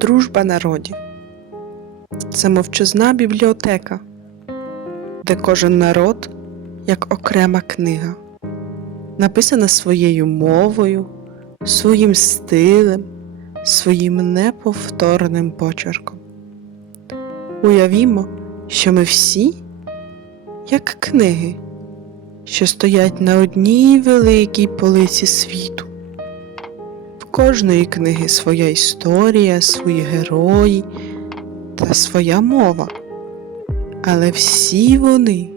Дружба народів це мовчазна бібліотека, де кожен народ як окрема книга, написана своєю мовою, своїм стилем, своїм неповторним почерком. Уявімо, що ми всі як книги, що стоять на одній великій полиці світу. Кожної книги своя історія, свої герої та своя мова. Але всі вони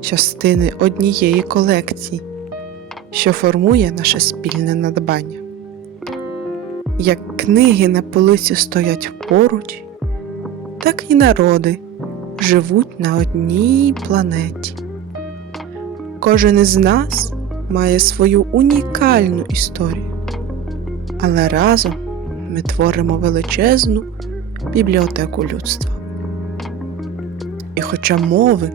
частини однієї колекції, що формує наше спільне надбання. Як книги на полиці стоять поруч, так і народи живуть на одній планеті. Кожен із нас має свою унікальну історію, але разом ми творимо величезну бібліотеку людства. І хоча мови,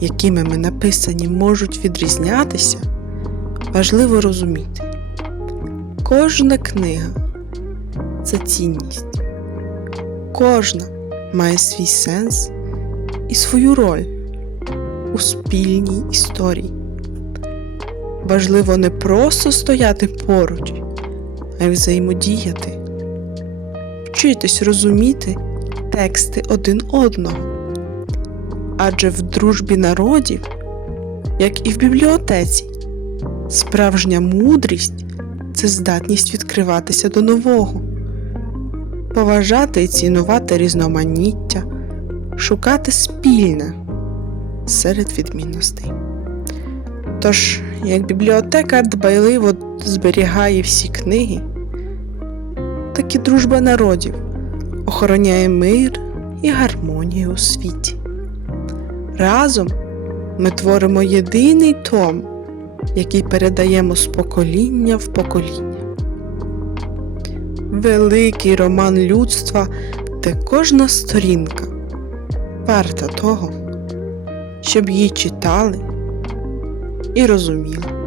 якими ми написані, можуть відрізнятися, важливо розуміти, кожна книга це цінність, кожна має свій сенс і свою роль у спільній історії. Важливо не просто стояти поруч, а й взаємодіяти, вчитись розуміти тексти один одного. Адже в дружбі народів, як і в бібліотеці, справжня мудрість це здатність відкриватися до нового, поважати і цінувати різноманіття, шукати спільне серед відмінностей. Тож, як бібліотека дбайливо зберігає всі книги, так і дружба народів охороняє мир і гармонію у світі. Разом ми творимо єдиний том, який передаємо з покоління в покоління. Великий роман людства, де кожна сторінка варта того, щоб її читали і розуміли.